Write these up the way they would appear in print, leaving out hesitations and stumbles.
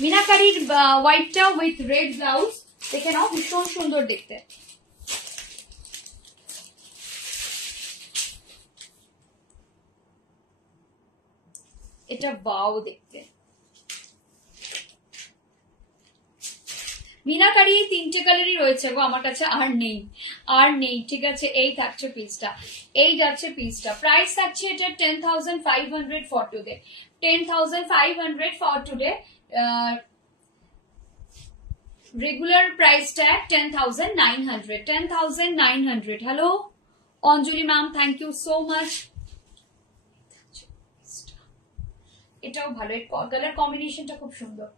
মিনাকারির হোয়াইটটা with red blouse দেখে নাও, ভীষণ সুন্দর দেখতে। এটা বাও দেখতে। মিনাকারি তিনটে কালারই রয়েছে গো আমার কাছে, আর নেই ঠিক আছে। এই থাকছে পিসটা, এই যাচ্ছে পিসটা। প্রাইস থাকছে এটা 10,500 for today, 10,500 for today. Regular price tag 10,900, 10,900। Hello Anjali ma'am, thank you so much. এটাও ভালো, এর কালার কম্বিনেশনটা খুব সুন্দর।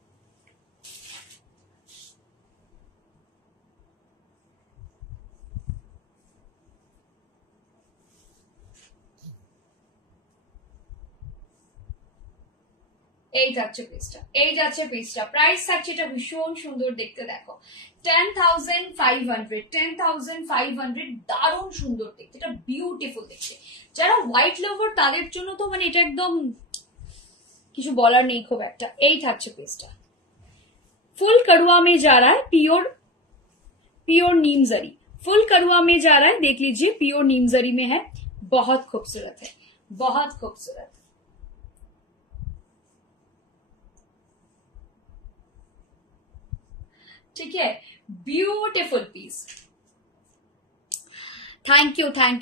এই যাচ্ছে পিসটা, এই যাচ্ছে পিসটা। প্রাইস থাকছে এটা ভীষণ সুন্দর দেখতে, দেখো 10,500, 10,500। দারুণ সুন্দর দেখতে, এটা বিউটিফুল দেখতে। যারা হোয়াইট লাভার তাদের জন্য তো মানে এটা একদম কিছু বলার নেই খুব একটা। এই থাকছে পিসটা, फुल कड़ुआ में जा रहा है, प्योर नीम जरी, फुल कड़ुआ में जा रहा है। देख लीजिए प्योर नीम जरी में है, बहुत खूबसूरत है, बहुत खूबसूरत। ठीक है, beautiful piece. Thank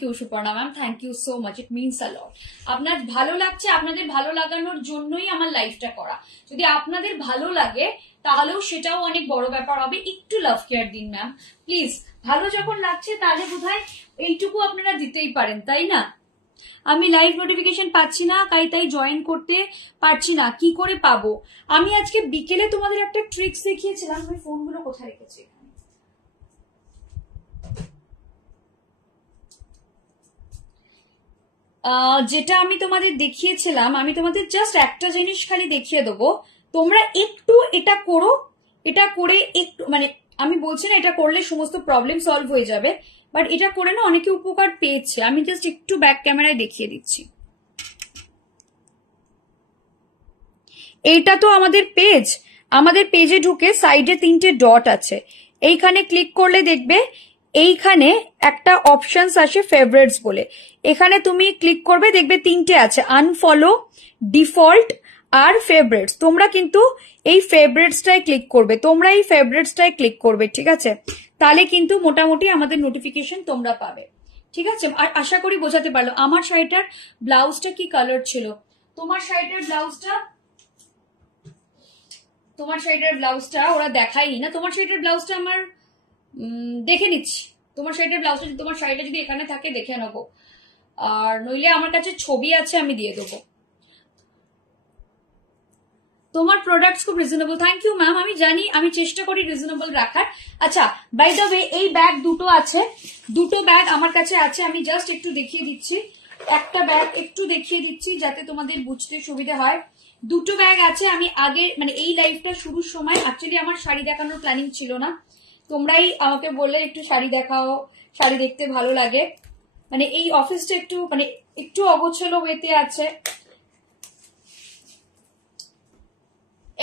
you Suparna ma'am, thank you so much, it means a lot. আপনার ভালো লাগছে, আপনাদের ভালো লাগানোর জন্যই আমার লাইফটা করা। যদি আপনাদের ভালো লাগে তাহলেও সেটাও অনেক বড় ব্যাপার হবে। একটু লাভ কেয়ার দিন ম্যাম প্লিজ। ভালো যখন লাগছে তাহলে বোধহয় এইটুকু আপনারা দিতেই পারেন, তাই না? আমি লাইভ নোটিফিকেশন পাচ্ছি না, তাই জয়েন করতে পারছি না, কি করে পাবো? আমি আজকে বিকেলে তোমাদের একটা ট্রিক্স দেখিয়েছিলাম, আমি ফোনগুলো কোথায় রেখেছি? যেটা আমি তোমাদের দেখিয়েছিলাম, আমি তোমাদের জাস্ট একটা জিনিস খালি দেখিয়ে দেবো। তোমরা একটু এটা করো, এটা করে একটু মানে আমি বলছি না এটা করলে সমস্ত প্রবলেম সলভ হয়ে যাবে, বাট এটা করে না অনেকে উপকার পেয়েছে। আমি জাস্ট একটু ব্যাক ক্যামেরায় দেখিয়ে দিচ্ছি। এইটা তো আমাদের পেজ, আমাদের পেজে ঢুকে সাইডে 3টে ডট আছে, এইখানে ক্লিক করলে দেখবে এইখানে একটা অপশনস আসে ফেভারিটস বলে, এখানে তুমি ক্লিক করবে দেখবে 3টে আছে, আনফলো, ডিফল্ট আর ফেভারিটস। তোমরা কিন্তু এই ফেভারিটসটাই ক্লিক করবে, তোমরা এই ফেভারিটসটাই ক্লিক করবে, ঠিক আছে? তাহলে কিন্তু মোটামুটি আমাদের নোটিফিকেশন তোমরা পাবে, ঠিক আছে? আর আশা করি বোঝাতে পারলো। আমার শাড়িটার ব্লাউজটা কি কালার ছিল? তোমার শাড়িটার ব্লাউজটা ওরা দেখায়নি না। তোমার শাড়িটার ব্লাউজটা আমার দেখে নিচ্ছি। তোমার শাড়িটা যদি এখানে থাকে দেখে নেবো, আর নইলে আমার কাছে ছবি আছে আমি দিয়ে দেবো। তোমার প্রোডাক্টস খুব রিজনেবল, থ্যাংক ইউ ম্যাম। আমি জানি, আমি চেষ্টা করি রিজনেবল রাখার। আচ্ছা বাই দ্য ওয়ে, এই ব্যাগ দুটো আছে, দুটো ব্যাগ আমার কাছে আছে, আমি জাস্ট একটু দেখিয়ে দিচ্ছি। একটা ব্যাগ একটু দেখিয়ে দিচ্ছি যাতে তোমাদের বুঝতে সুবিধা হয়। দুটো ব্যাগ আছে। আমি আগে মানে এই লাইভটা শুরুর সময় অ্যাকচুয়ালি আমার শাড়ি দেখানোর প্ল্যানিং ছিল না, তোমরাই আমাকে বললে একটু শাড়ি দেখাও, শাড়ি দেখতে ভালো লাগে। মানে এই অফিসটা একটু অগোছালো ওয়েতে আছে।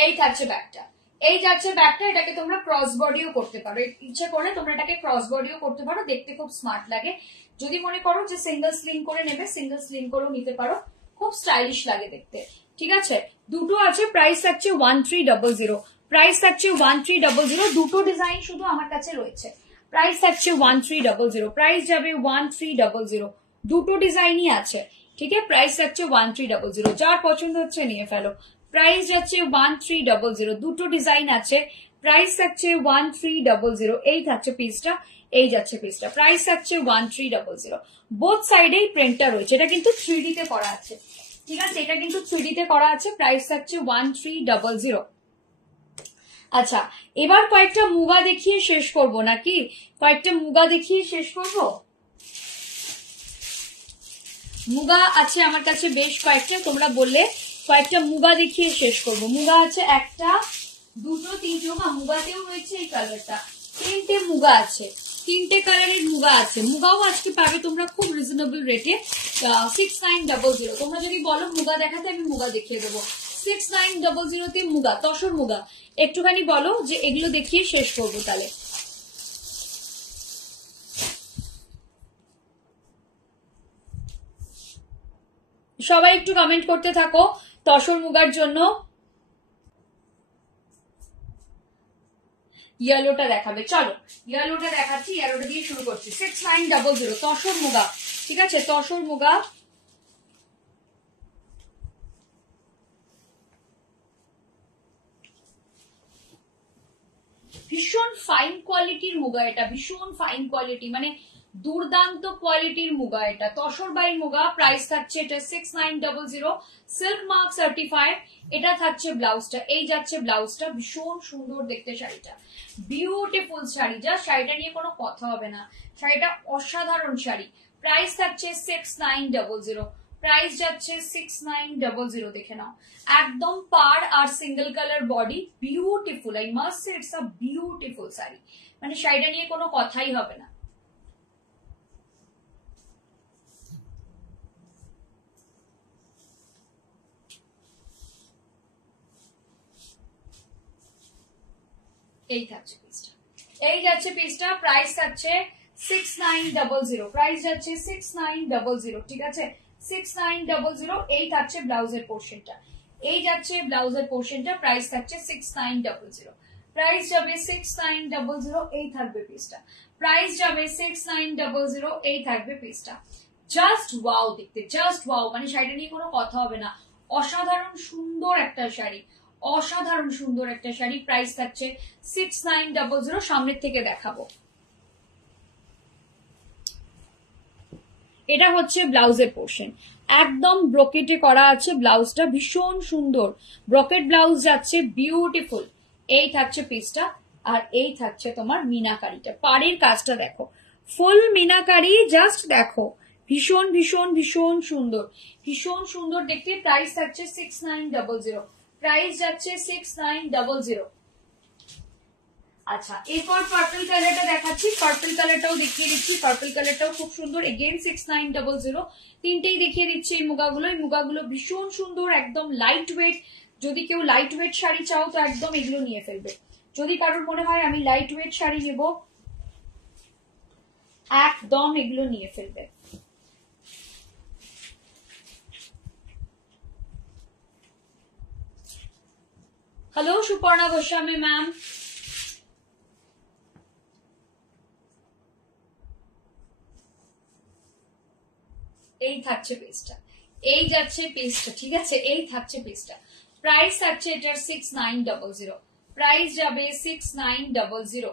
এই থাকছে ব্যাগটা, এই যাচ্ছে ব্যাগটা। এটাকে তোমরা ক্রস বডিও করতে পারো, ইচ্ছে করলে তোমরা এটাকে ক্রস বডিও করতে পারো, দেখতে খুব স্মার্ট লাগে। যদি মনে করো যে সিঙ্গেল স্লিং করে নেবে, সিঙ্গেল স্লিং করেও নিতে পারো, খুব স্টাইলিশ লাগে দেখতে, ঠিক আছে? দুটো আছে, প্রাইস থাকছে 1300, প্রাইস থাকছে 1300। দুটো ডিজাইন শুধু আমার কাছে রয়েছে, প্রাইস থাকছে 1300, প্রাইস যাবে 1300। দুটো ডিজাইনই আছে, ঠিক আছে? প্রাইস থাকছে 1300, যার পছন্দ হচ্ছে নিয়ে ফেলো। প্রাইস যাচ্ছে 1300, দুটো ডিজাইন আছে, প্রাইস থাকছে 1300। এই থাকছে পিসটা, এই যাচ্ছে পিসটা, প্রাইস থাকছে 1300। বোথ সাইডেই প্রিন্টটা রয়েছে, এটা কিন্তু 3D তে করা আছে, ঠিক আছে? এটা কিন্তু 3D তে করা আছে, প্রাইস থাকছে 1300। আচ্ছা এবার কয়েকটা মুগা দেখিয়ে শেষ করব নাকি? কয়েকটা মুগা দেখিয়ে শেষ করব। মুগা আছে আমার কাছে বেশ কয়েকটা, তোমরা বললে কয়েকটা মুগা দেখিয়ে শেষ করব। মুগা আছে একটা, দুটো, তিনটে, মুগাতেও রয়েছে এই কালারটা, 3টে মুগা আছে, 3টে কালারের মুগা আছে। মুগাও আজকে পাবে তোমরা খুব রিজনেবল রেটে, 6900। তোমরা যদি বলো মুগা দেখাতে আমি মুগা দেখিয়ে দেবো, 6900 তে মুগা, তসর মুগা। একটুখানি বলো যে এগুলো দেখিয়ে শেষ করবো তাহলে। সবাই একটু কমেন্ট করতে থাকো তসর মুগার জন্য। ইয়েলোটা দেখাবে, চলো ইয়েলোটা দেখাচ্ছি, ইয়েলোটা দিয়ে শুরু করছি। 6900 তসর মুগা, ঠিক আছে, তসর মুগা। ভীষণ ফাইন কোয়ালিটির মুগা এটা, ভীষণ ফাইন কোয়ালিটি, মানে দুর্দান্ত কোয়ালিটির মুগা এটা, তসর বাইর মুগা। প্রাইস থাকছে এটা 6900, সিল্ক মার্ক সার্টিফাইড। এটা থাকছে ব্লাউজটা, এই যাচ্ছে ব্লাউজটা, ভীষণ সুন্দর দেখতে শাড়িটা, বিউটিফুল শাড়ি, যা শাড়িটা নিয়ে কোনো কথা হবে না, শাড়িটা অসাধারণ শাড়ি। প্রাইস থাকছে 6900, প্রাইস যাচ্ছে 6900, দেখে নাও, একদম পার আর single colour body, beautiful, I must say it's a beautiful sari, মানে শাড়িটা নিয়ে কোনো কথাই হবে না। এই থাকছে পিসটা, এই যাচ্ছে পিসটা, প্রাইস থাকছে 6900, প্রাইস যাচ্ছে 6900, ঠিক আছে, 6900। এই থাকছে ব্লাউজের পোর্শনটা, এই যাচ্ছে ব্লাউজের পোর্শনটা, প্রাইস থাকছে 6900, প্রাইস যাবে 6900। এই থাকবে পিসটা, প্রাইস যাবে 6900, এই থাকবে পিসটা। জাস্ট ওয়াও দেখতে, জাস্ট ওয়াও, মানে শাড়িটা নিয়ে কোনো কথা হবে না, অসাধারণ সুন্দর একটা শাড়ি, অসাধারণ সুন্দর একটা শাড়ি। প্রাইস থাকছে 6900, সামনের থেকে দেখাবো। এটা হচ্ছে ব্লাউজের পোর্শন, একদম ব্রোকেটে করা আছে ব্লাউজটা, ভীষণ সুন্দর ব্রোকেট ব্লাউজ যাচ্ছে, বিউটিফুল। এই থাকছে পিসটা, আর এই থাকছে তোমার মিনাকারিটা, পাড়ের কাজটা দেখো, ফুল মিনাকারি, জাস্ট দেখো, ভীষণ ভীষণ ভীষণ সুন্দর, ভীষণ সুন্দর দেখতে। প্রাইস থাকছে 6900, প্রাইস যাচ্ছে 6900। আচ্ছা, এরপর পার্পল কালারটা দেখাচ্ছি, পার্পল কালারটাও দেখিয়ে দিচ্ছি, পার্পল কালারটাও খুব সুন্দর, এগেইন 6900। তিনটেই দেখিয়ে দিচ্ছি এই মুগাগুলো, এই মুগাগুলো ভীষণ সুন্দর, একদম লাইট ওয়েট। যদি কেউ লাইট ওয়েট শাড়ি চাও তো একদম এগুলো নিয়ে ফেলবে, যদি কারোর মনে হয় আমি লাইট ওয়েট শাড়ি নেব, একদম এগুলো নিয়ে ফেলবে। হ্যালো সুপর্ণা গোস্বামী ম্যাম, এই থাকছে পেজটা, এই যাচ্ছে পেজটা, ঠিক আছে, এই থাকছে পেজটা। প্রাইস থাকছে এটার 6900, প্রাইস যাবে 6900।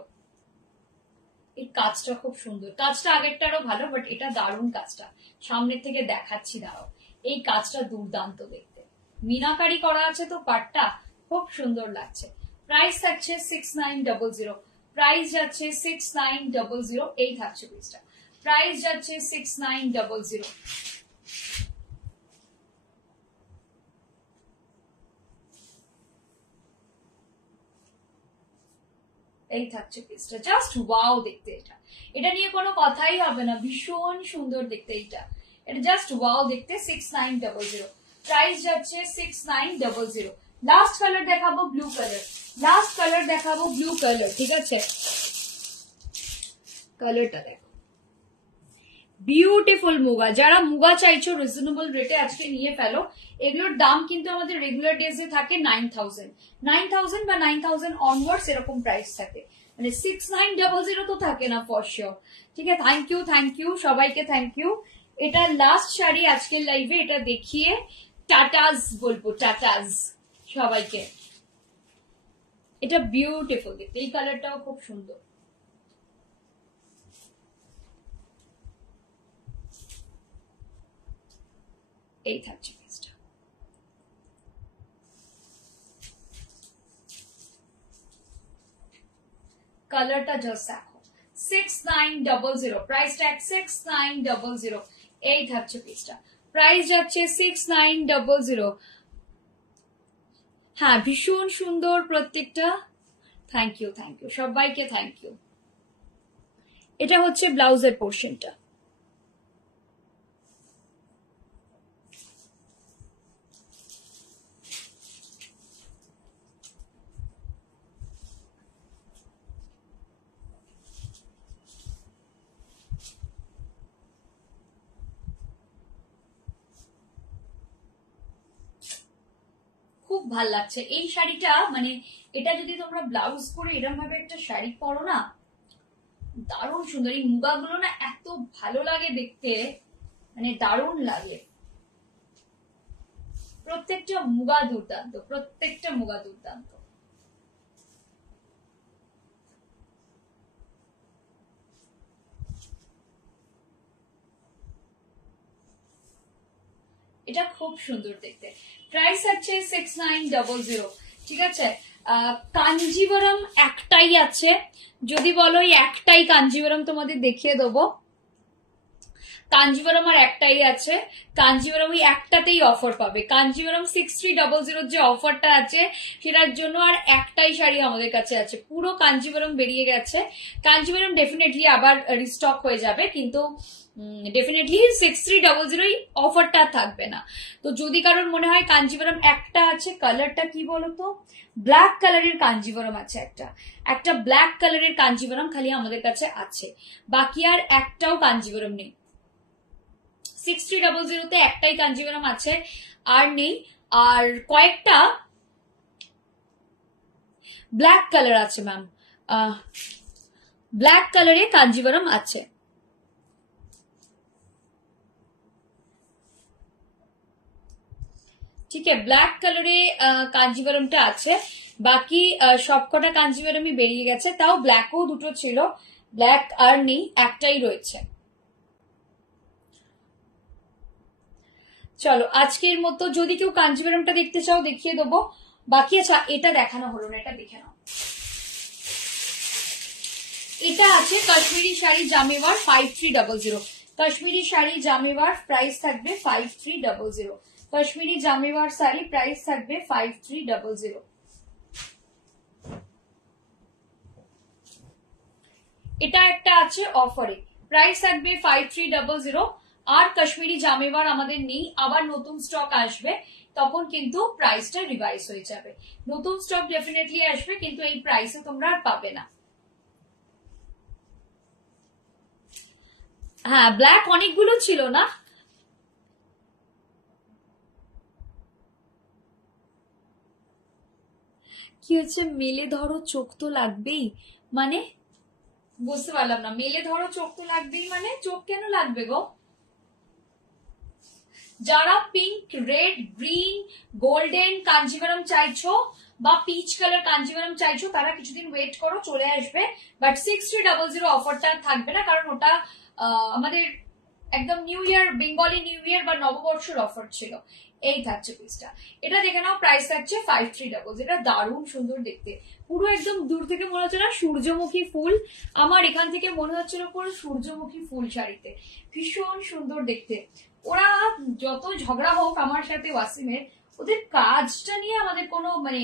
এই কাজটা খুব সুন্দর, কাজটা আগেরটারও ভালো, বাট এটা দারুণ কাজটা, সামনের থেকে দেখাচ্ছি, দাঁড়াও, এই কাজটা দুর্দান্ত দেখতে, মিনাকারি করা আছে তো পাটটা, খুব সুন্দর লাগছে। প্রাইস থাকছে 6900, প্রাইস যাচ্ছে 6900। এই থাকছে পেজটা, প্রাইস যাচ্ছে 6900। এই থাকছে পিসটা, জাস্ট ওয়াও দেখতে, এটা এটা নিয়ে কোনো কথাই হবে না, ভীষণ সুন্দর দেখতে, এটা জাস্ট ওয়াও দেখতে। 6900, প্রাইস যাচ্ছে 6900। লাস্ট কালার দেখাবো ব্লু কালার, লাস্ট কালার দেখাবো ব্লু কালার, ঠিক আছে, কালারটা দেখো, বিউটিফুল মুগা। যারা মুগা চাইছো রিজনেবল রেটে আজকে নিয়ে ফেলো, এগুলোর দাম কিন্তু আমাদের রেগুলার ডেজে থাকে 9000 বা 9000 অনওয়ার্ডস, এরকম প্রাইস থাকে, মানে 6900 তো থাকে না ফর শিওর, ঠিক আছে। থ্যাংক ইউ সবাইকে, থ্যাংক ইউ। এটা লাস্ট শাড়ি আজকের লাইভে, এটা দেখিয়ে টাটাজ বলবো, টাটাজ সবাইকে। এটা বিউটিফুল দেখতে, এই কালারটাও খুব সুন্দর। এই থাকছে পিসটা, কালারটা জাস্ট দেখো, 6900, প্রাইস ট্যাগ 6900। এই থাকছে পিসটা, প্রাইস যাচ্ছে 6900। হ্যাঁ, ভীষণ সুন্দর প্রত্যেকটা, থ্যাংক ইউ সবাইকে, থ্যাংক ইউ। এটা হচ্ছে ব্লাউজের পোর্শনটা, ভাল লাগছে এই শাড়িটা, মানে এটা যদি তোমরা ব্লাউজ করে এরকম ভাবে একটা শাড়ি পরো না, দারুণ সুন্দর। এই মুগাগুলো না এত ভালো লাগে দেখতে, মানে দারুণ লাগে। প্রত্যেকটা মুগা দুর্দান্ত, প্রত্যেকটা মুগা দুর্দান্ত। এটা খুব সুন্দর দেখতে। প্রাইস আছে 6900। ঠিক আছে, কাঞ্জিবরম একটাই আছে, যদি বলো এই একটাই কাঞ্জিবরম তোমাদের দেখিয়ে দেবো। কাঞ্জিবরম আর একটাই আছে, কাঞ্জিবরম ওই একটাতেই অফার পাবে। কাঞ্জিবরম 6300 যে অফারটা আছে সেটার জন্য আর একটাই শাড়ি আমাদের কাছে আছে, পুরো কাঞ্জিবরম বেরিয়ে গেছে। কাঞ্জিবরম ডেফিনেটলি আবার রিস্টক হয়ে যাবে, কিন্তু ডেফিনেটলি 6300 অফারটা থাকবে না। তো যদি কারোর মনে হয় কাঞ্জিবরম একটা আছে, কালারটা কি বলতো, ব্ল্যাক কালারের কাঞ্জিবরম আছে, একটা ব্ল্যাক কালারের কাঞ্জিবরম খালি আমাদের কাছে আছে, বাকি আর একটাও কাঞ্জিবরম নেই। 6300 একটাই কাঞ্জিবরম আছে, আর নেই। আর কয়েকটা ব্ল্যাক কালার আছে ম্যাম, ব্ল্যাক কালারে কাঞ্জিবরম আছে। ঠিক আছে, ব্ল্যাক কালারে কাঞ্জিবরমটা আছে, বাকি সবকটা কাঞ্জিবরমই বেরিয়ে গেছে। তাও ব্ল্যাকও দুটো ছিল, ব্ল্যাক আর নেই, একটাই রয়েছে। চলো আজকের মতো যদি কেউ কাঞ্জিবরমটা দেখতে চাও দেখিয়ে দেবো, বাকি আচ্ছা এটা দেখানো হলো না, এটা দেখে নাও। এটা আছে কাশ্মীরি শাড়ি জামেওয়ার 5300। কাশ্মীরি শাড়ি জামেওয়ার প্রাইস থাকবে 5300। কাশ্মীরি জামেওয়ার শাড়ি প্রাইস থাকবে 5300। এটা একটা আছে অফারে, প্রাইস থাকবে 5300। আর কাশ্মীরি জামেওয়ার আমাদের নেই, আবার নতুন স্টক আসবে, তখন কিন্তু প্রাইসটা রিভাইজ হয়ে যাবে। নতুন স্টক ডেফিনেটলি আসবে, কিন্তু এই প্রাইসে তোমরা আর পাবে না। হ্যাঁ, ব্ল্যাক অনেকগুলো ছিল না, কি হচ্ছে মেলে ধরো চোখ তো লাগবেই, মানে বুঝতে পারলাম না। মেলে ধরো চোখ তো লাগবেই মানে চোখ কেন লাগবে গো? যারা pink, red, green, golden Kanjivaram চাইছো বা পিচ কালার কাঞ্জিভারাম চাইছো তারা কিছুদিন ওয়েট করো, চলে আসবে। বাট 6300 অফারটা থাকবে না, কারণ ওটা আমাদের একদম new year, Bengali new year বা নববর্ষের অফার ছিল। এই থাকছে পিসটা, এটা দেখে নাও, প্রাইস থাকছে 5300। এটা দারুণ সুন্দর দেখতে, পুরো একদম দূর থেকে মনে হচ্ছে না সূর্যমুখী ফুল, আমার এখান থেকে মনে হচ্ছিল পুরো সূর্যমুখী ফুল শাড়িতে, ভীষণ সুন্দর দেখতে। ওরা যত ঝগড়া হোক আমার সাথে ওয়াসিমের, ওদের কাজটা নিয়ে আমাদের কোনো মানে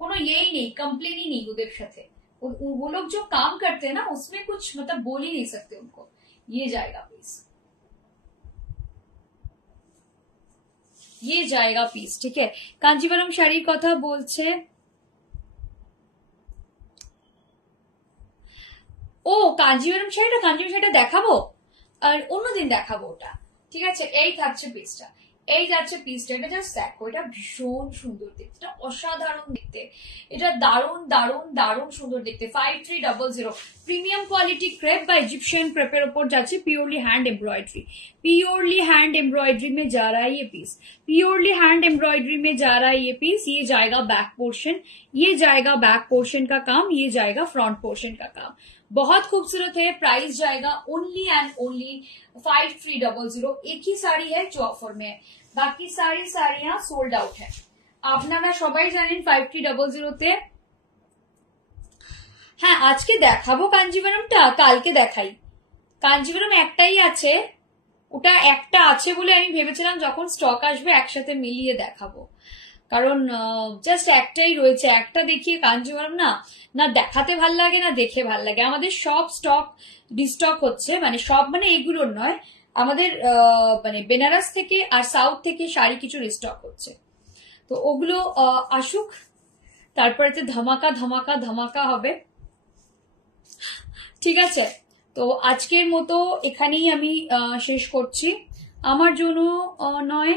কোনো ইয়েই নেই, कंप्लेन नहीं उधर साथे। वो लोग जो काम करते हैं ना उसमें कुछ मतलब बोल ही नहीं सकते उनको। ये जाएगा प्लीज, ये जाएगा प्लीज। ठीक है, कांजीवरम শাড়ির কথা বলছে। ও কাঞ্জিভরম শাড়িটা দেখাবো, আর অন্যদিন দেখাবো ওটা। ঠিক আছে, এই থাকছে পিসটা, এই যাচ্ছে পিসটা, এটা জাস্ট দেখো, এটা ভীষণ সুন্দর দেখতে, এটা অসাধারণ দেখতে, এটা দারুণ দারুণ দারুণ সুন্দর দেখতে। 5300 প্রিমিয়াম কোয়ালিটি ক্রেপ বা इजिप्शियन क्रेपेर ऊपर जाচ্ছে, purely hand embroidery, purely hand embroidery में जा रहा है ये पीस, प्योरली हैंड एम्ब्रॉयडरी में जा रहा है ये पीस। ये जाएगा बैक पोर्शन, ये जाएगा बैक पोर्शन का काम, ये जाएगा फ्रंट पोर्शन का काम। बहुत खूबसूरत है, प्राइस जाएगा ओनली एंड ओनली 5300। एक ही साड़ी है जो ऑफर में है, बाकी सारी साड़ियां सोल्ड आउट है। আপনারা সবাই জানেন 5300 তে। হ্যাঁ আজকে দেখাবো কাঞ্জিভারমটা, কালকে দেখাই। কাঞ্জিভারম একটাই আছে, ওটা একটা আছে বলে আমি ভেবেছিলাম যখন স্টক আসবে একসাথে মিলিয়ে দেখাবো, কারণ জাস্ট একটাই রয়েছে, একটা দেখিয়ে কাঞ্জিভারম না না দেখাতে ভাল লাগে না দেখে ভাল লাগে। আমাদের সব স্টক ডিস্টক হচ্ছে, মানে সব মানে এগুলোর নয়, আমাদের মানে বেনারস থেকে আর সাউথ থেকে শাড়ি কিছু রিস্টক হচ্ছে, তো ওগুলো আসুক, তারপরে তো ধামাকা ধামাকা ধামাকা হবে। ঠিক আছে, তো আজকের মতো এখানেই আমি শেষ করছি। আমার জন্য নয়,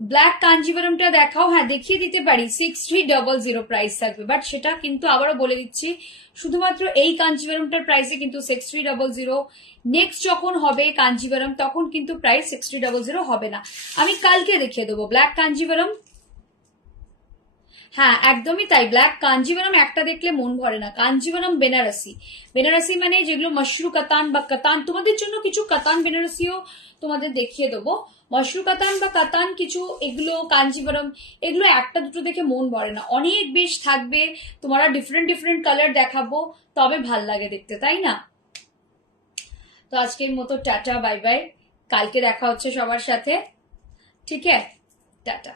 ব্ল্যাক কাঞ্জিভারমটা দেখাও। হ্যাঁ দেখিয়ে দিতে পারি, 6300 প্রাইস থাকবে, বাট সেটা কিন্তু আবারও বলে দিচ্ছি শুধুমাত্র এই কাঞ্জিভারমটার প্রাইসে কিন্তু 6300। নেক্সট যখন হবে কাঞ্জিভারম তখন কিন্তু প্রাইস 6300 হবে না। আমি কালকে দেখিয়ে দেবো ব্ল্যাক কাঞ্জিভারম। হ্যাঁ একদমই তাই, ব্ল্যাক কাঞ্জিভারম একটা দেখলে মন ভরে না। কাঞ্জিভারম বেনারসি, বেনারসি মানে যেগুলো মশরু কাতান বা কাতান, তোমাদের জন্য কিছু কাতান বেনারসিও তোমাদের দেখিয়ে দেবো। মশরু কাতান বা কাতান কিছু, এগুলো কাঞ্জিভারম, এগুলো একটা দুটো দেখে মন ভরে না, অনেক বেশ থাকবে। তোমরা ডিফারেন্ট ডিফারেন্ট কালার দেখাবো, তবে ভাল লাগে দেখতে, তাই না? তো আজকের মতো টাটা বাই বাই, কালকে দেখা হচ্ছে সবার সাথে, ঠিক আছে, টাটা।